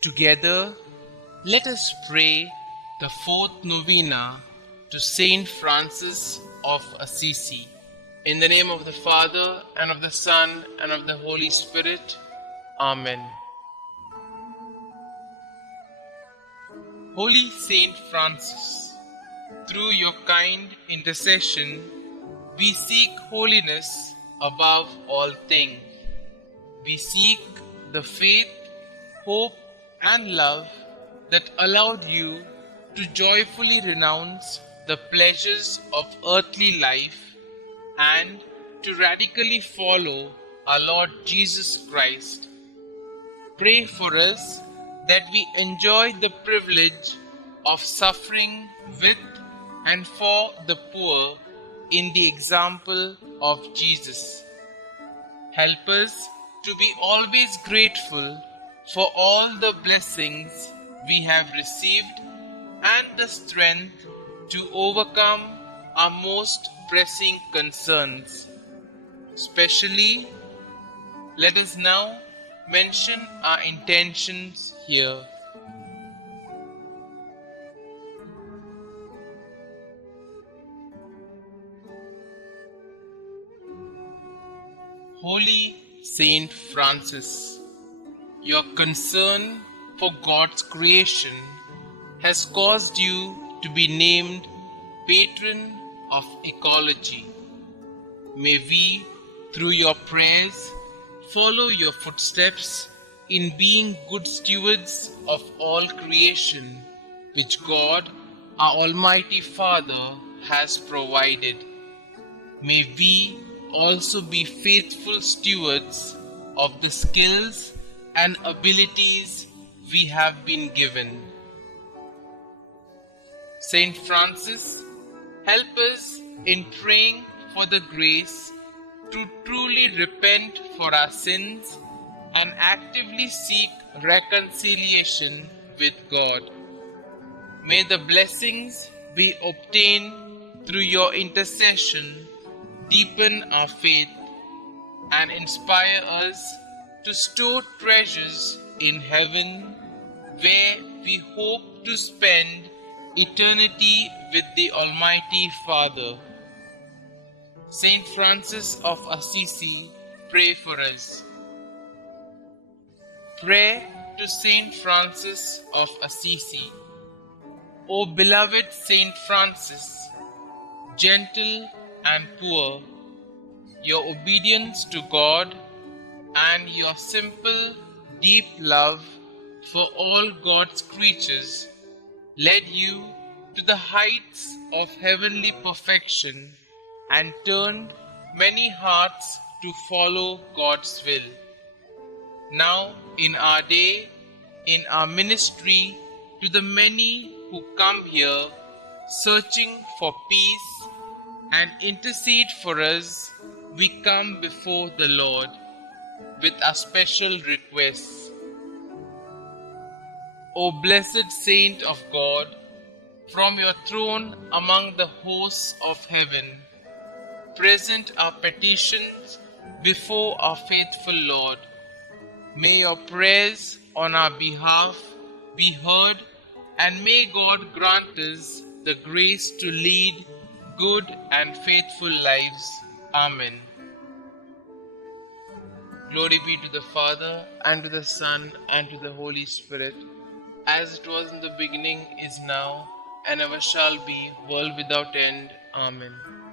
Together, let us pray the fourth novena to St Francis of Assisi. In the name of the Father, and of the Son, and of the Holy Spirit. Amen. Holy Saint Francis, through your kind intercession, we seek holiness above all things. We seek the faith, hope, and love that allowed you to joyfully renounce the pleasures of earthly life and to radically follow our Lord Jesus Christ. Pray for us that we enjoy the privilege of suffering with and for the poor in the example of Jesus. Help us to be always grateful for all the blessings we have received and the strength to overcome our most pressing concerns. Especially, let us now mention our intentions here. Holy Saint Francis, your concern for God's creation has caused you to be named patron of ecology. May we, through your prayers, follow your footsteps in being good stewards of all creation which God, our Almighty Father, has provided. May we also be faithful stewards of the skills and abilities we have been given. Saint Francis, help us in praying for the grace to truly repent for our sins and actively seek reconciliation with God. May the blessings we obtain through your intercession deepen our faith and inspire us to store treasures in heaven, where we hope to spend eternity with the Almighty Father. Saint Francis of Assisi, pray for us. Prayer to Saint Francis of Assisi. O beloved Saint Francis, gentle and poor, your obedience to God and your simple, deep love for all God's creatures led you to the heights of heavenly perfection and turned many hearts to follow God's will. Now, in our day, in our ministry, to the many who come here searching for peace and intercede for us, we come before the Lord with our special requests. O blessed Saint of God, from your throne among the hosts of heaven, present our petitions before our faithful Lord. May your prayers on our behalf be heard, and may God grant us the grace to lead good and faithful lives. Amen. Glory be to the Father, and to the Son, and to the Holy Spirit, as it was in the beginning, is now, and ever shall be, world without end. Amen.